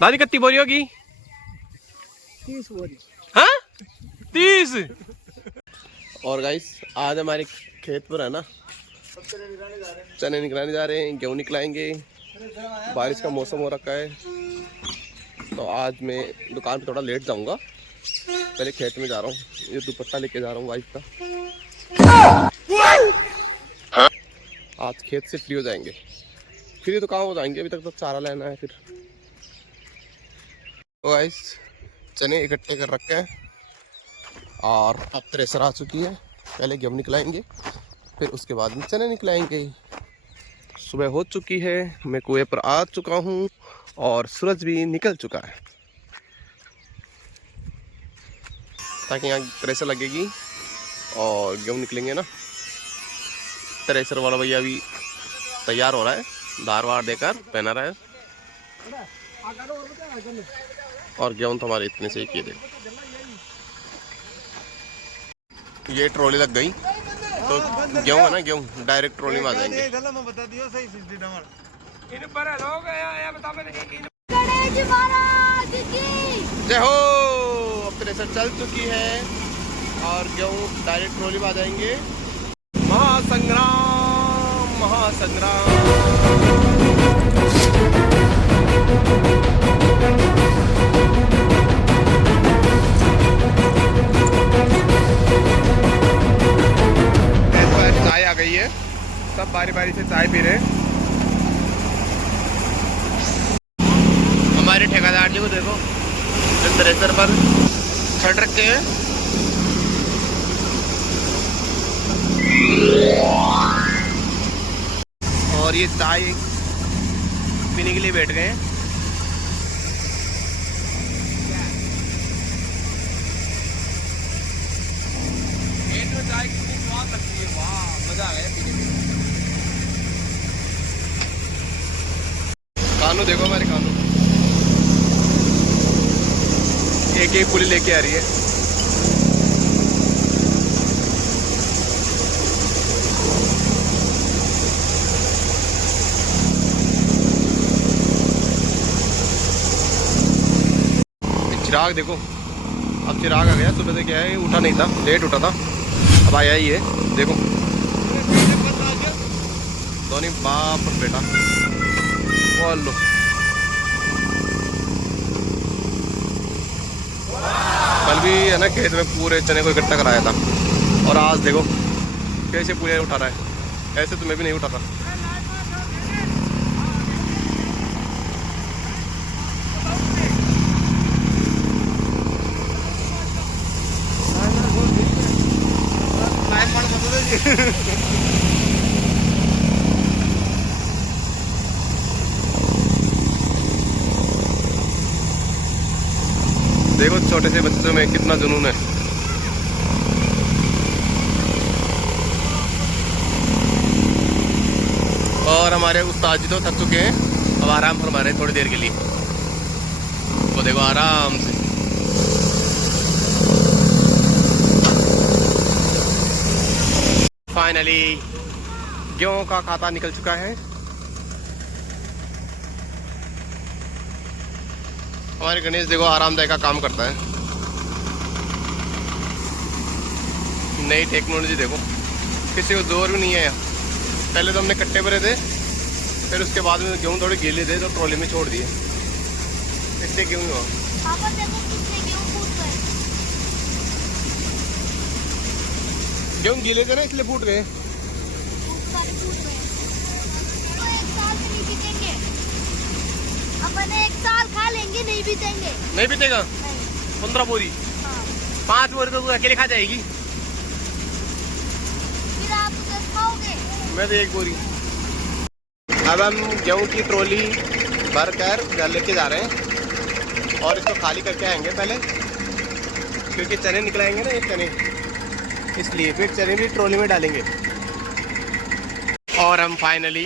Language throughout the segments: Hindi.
दादी कितनी बोरी होगी? 30 बोरी। हाँ 30। और गाइस आज हमारे खेत पर है ना चने निकलाने जा रहे हैं, गेहूँ निकलाएंगे। बारिश का मौसम हो रखा है तो आज मैं दुकान पे थोड़ा लेट जाऊंगा। पहले खेत में जा रहा हूँ, ये दुपट्टा लेके जा रहा हूँ वाइफ का। आज खेत से फ्री हो जाएंगे, फ्री तो कहाँ हो जाएंगे, अभी तक तो चारा लेना है फिर। तो गाइस चने इकट्ठे कर रखे हैं और अब थ्रेसर आ चुकी है। पहले गेहूँ निकलाएंगे फिर उसके बाद में चने निकलाएंगे। सुबह हो चुकी है, मैं कुएं पर आ चुका हूँ और सूरज भी निकल चुका है ताकि यहाँ थ्रेसर लगेगी और गेहूँ निकलेंगे ना। थ्रेसर वाला भैया अभी तैयार हो रहा है, धार वार देकर पहना रहा है और गेहूँ तो हमारे इतने से ही किए थे। ये ट्रॉली लग गई तो गेहूँ है ना, गेहूँ डायरेक्ट ट्रॉली में आ जाएंगे। जय हो, अब थ्रेसर चल चुकी है और गेहूँ डायरेक्ट ट्रॉली में आ जाएंगे। महासंग्राम महासंग्राम। चाय आ गई है, सब बारी बारी से चाय पी रहे हैं। हमारे ठेकेदार जी को देखो, जो थ्रेसर पर छड़ रखे हैं। और ये चाय पीने के लिए बैठ गए हैं। चाय कितनी स्वाद लगती है, वाह मजा आ गया पीने में। कानू देखो, हमारे कानू एक एक पुली लेके आ रही है। चिराग देखो, अब चिराग आ गया। सुबह से क्या है, उठा नहीं था, लेट उठा था, अब आया ही है। देखो दोनों बाप और बेटा। लो कल भी है ना खेत में पूरे चने को इकट्ठा कराया था और आज देखो कैसे पूरे उठा रहा है। ऐसे तो मैं भी नहीं उठाता। देखो छोटे से बच्चों में कितना जुनून है। और हमारे उस्ताद जी तो थक चुके हैं, अब आराम फरमा रहे हैं थोड़ी देर के लिए। वो देखो आराम से। फाइनली गेहूं का खाता निकल चुका है। हमारे गणेश देखो आरामदायक का काम करता है। नई टेक्नोलॉजी देखो, किसी को जोर भी नहीं है। पहले तो हमने कट्टे भरे थे, फिर उसके बाद में गेहूँ थोड़े गीले थे तो ट्रॉली में छोड़ दिए। इससे गेहूँ हुआ। गेहूँ गीले थे ना इसलिए फूट गए। अपन एक साल खा लेंगे, नहीं बीतेंगे। नहीं बीतेगा? 15 बोरी। हाँ। 5 बोरी तो तू अकेले खा जाएगी। फिर आप 10 खाओगे। मैं तो 1 बोरी। अब हम गेहूँ की ट्रॉली भर कर घर लेके जा रहे हैं और इसको खाली करके आएंगे पहले, क्योंकि चने निकलाएंगे ना ये चने, इसलिए फिर चने भी ट्रॉली में डालेंगे। और हम फाइनली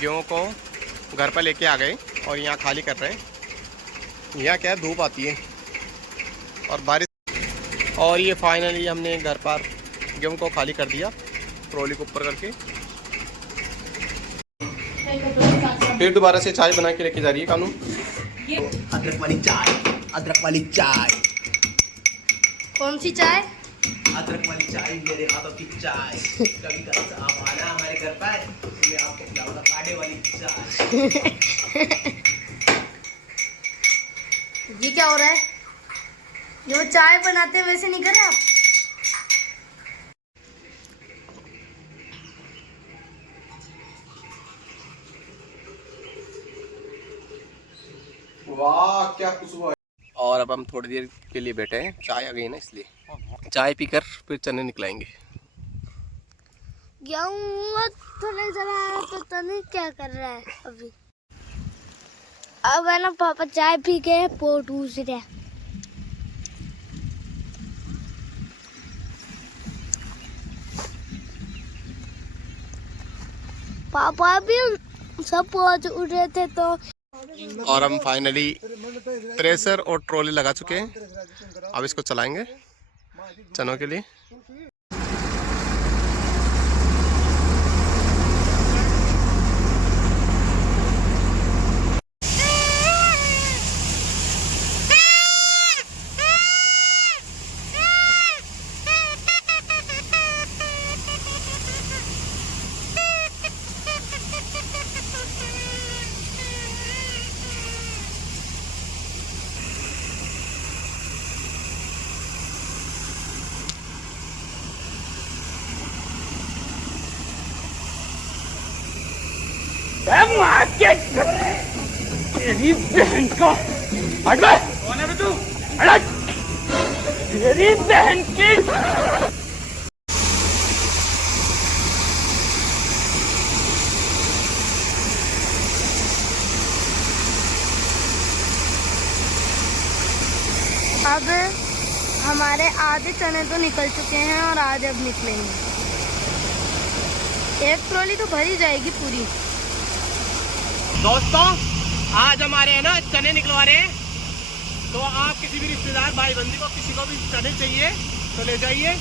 गेहूँ को घर पर लेके आ गए और यहाँ खाली कर रहे हैं। यहाँ क्या धूप आती है और बारिश, और ये फाइनली हमने घर पर गेहूँ को खाली कर दिया ट्रॉली को ऊपर करके। फिर दोबारा से चाय बना के लेके जा रही है कानू। अदरक वाली चाय, अदरक वाली चाय, कौन सी चाय? अदरक वाली चाय, मेरे हाथों की चाय। कभी कभी आप आना हमारे घर पर, तो मैं आपको खिलाऊंगा काढ़े वाली चाय। ये क्या हो रहा है? जो चाय बनाते हैं वैसे नहीं कर रहे आप? वाह क्या खुशबू है। और अब हम थोड़ी देर के लिए बैठे हैं, चाय आ गई ना इसलिए चाय पीकर फिर चने निकलाएंगे। गेहूँ थोड़ा जरा पता नहीं क्या कर रहा है अभी। अब है ना पापा चाय पी के पोट पूछ रहे हैं। पापा भी सब पहुंच उठे थे तो। और हम फाइनली थ्रेसर और ट्रॉली लगा चुके हैं, अब इसको चलाएंगे चनों के लिए। तेरी बहन का हट गए। कौन है तू? हट। तेरी बहन की। अब हमारे आधे चने तो निकल चुके हैं और आधे अब निकलेंगे। एक ट्रॉली तो भरी जाएगी पूरी। दोस्तों आज हमारे है ना चने निकलवा रहे हैं, तो आप किसी भी रिश्तेदार भाई बंदी को किसी को भी चने चाहिए तो ले जाइए।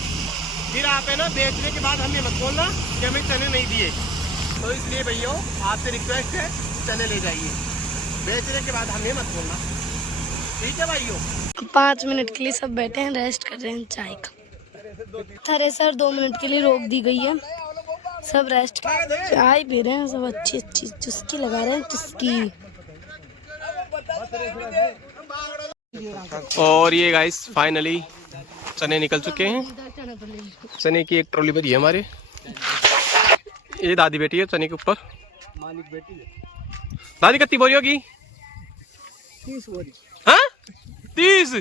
फिर आप है ना बेचने के बाद हमें मत बोलना कि हमें चने नहीं दिए। तो इसलिए भैया आपसे रिक्वेस्ट है चने ले जाइए, बेचने के बाद हमें मत बोलना, ठीक है भाइयों। 5 मिनट के लिए सब बैठे हैं, रेस्ट कर रहे हैं चाय का। थ्रेसर 2 मिनट के लिए रोक दी गई है, सब रेस्ट चाय पी रहे हैं, सब अच्छी अच्छी चुस्की लगा रहे हैं, चुस्की। और ये गाइस फाइनली चने निकल चुके हैं। चने की एक ट्रॉली भरी है हमारे। ये दादी बैठी है चने के ऊपर। मालिक बेटी दादी कितनी बोरी होगी? 30 बोरी। हाँ 30?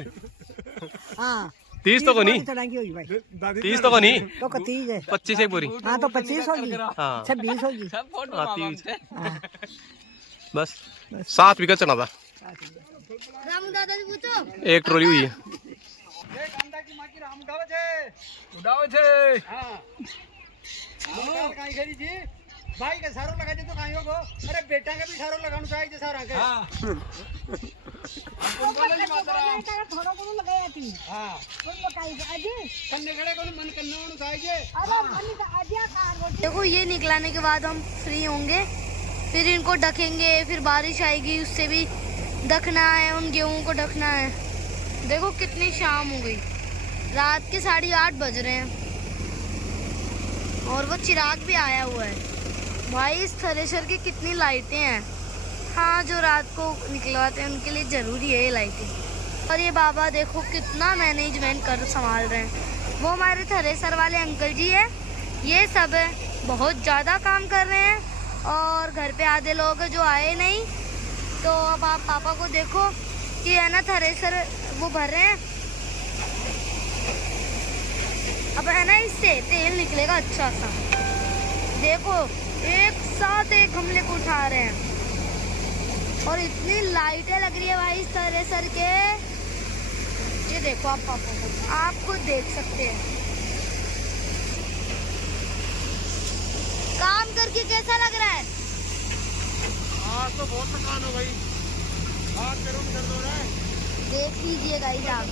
हाँ 30 तो को नहीं, 30 तो को नहीं, तो 30 है। 25 एक बोरी। हाँ तो 25 होगी। हाँ 26 होगी। 30 बस 7 बीघा चना था। रामू दादा से पूछो। एक ट्रॉली हुई है। भाई का सारो लगा दे तो काहे हो? अरे बेटा का भी सारो लगाना चाहिए सारा के। हां थोड़ा को लगाया थी। हां कोई बताई आजी कन्ने खड़े को मन करने वाला चाहिए। अरे मन का आजिया कार। देखो ये निकलाने के बाद हम फ्री होंगे, फिर इनको ढकेंगे, फिर बारिश आएगी उससे भी ढकना है, उन गेहूं को ढकना है। देखो कितनी शाम हो गई, रात के 8:30 बज रहे हैं और वो चिराग भी आया हुआ है। भाई इस थ्रेशर की कितनी लाइटें हैं। हाँ जो रात को निकलवाते हैं उनके लिए ज़रूरी है ये लाइटें। और ये बाबा देखो कितना मैनेजमेंट कर संभाल रहे हैं। वो हमारे थ्रेशर वाले अंकल जी है, ये सब बहुत ज़्यादा काम कर रहे हैं। और घर पे आधे लोग जो आए नहीं, तो अब आप पापा को देखो कि है ना थ्रेशर वो भर रहे हैं। अब है ना इससे तेल निकलेगा अच्छा सा। देखो एक साथ एक गमले को उठा रहे हैं और इतनी लाइटें लग रही है भाई इस थ्रेशर के। ये देखो आप पापा को, आप खुद देख सकते हैं काम करके कैसा लग रहा है। आज तो बहुत थकान हो गई, हाथ पैरों में दर्द हो रहा है। देख लीजिए गाइस आप।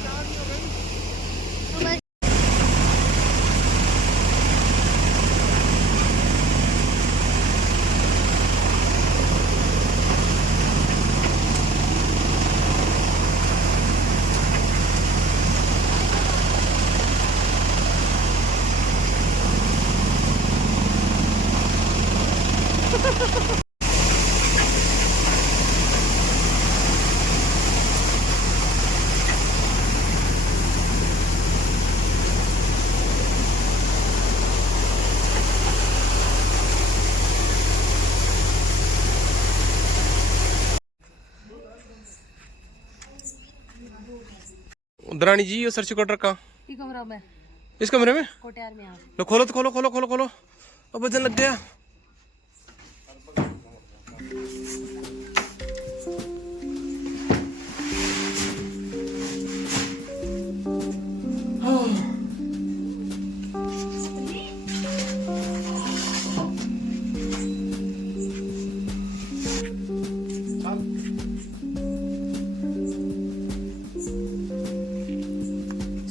दरानी जी ये सर्च कटर का कमरा में इस कमरे में कोटियार में लो खोलो तो खोलो खोलो खोलो खोलो अब वजन लग गया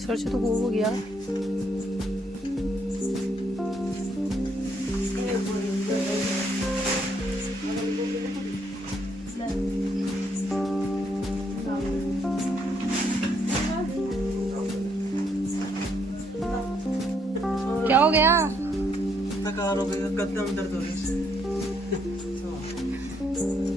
सर्च तो हो गया। क्या हो गया? थकान हो गई, कदम दर्द हो रही है।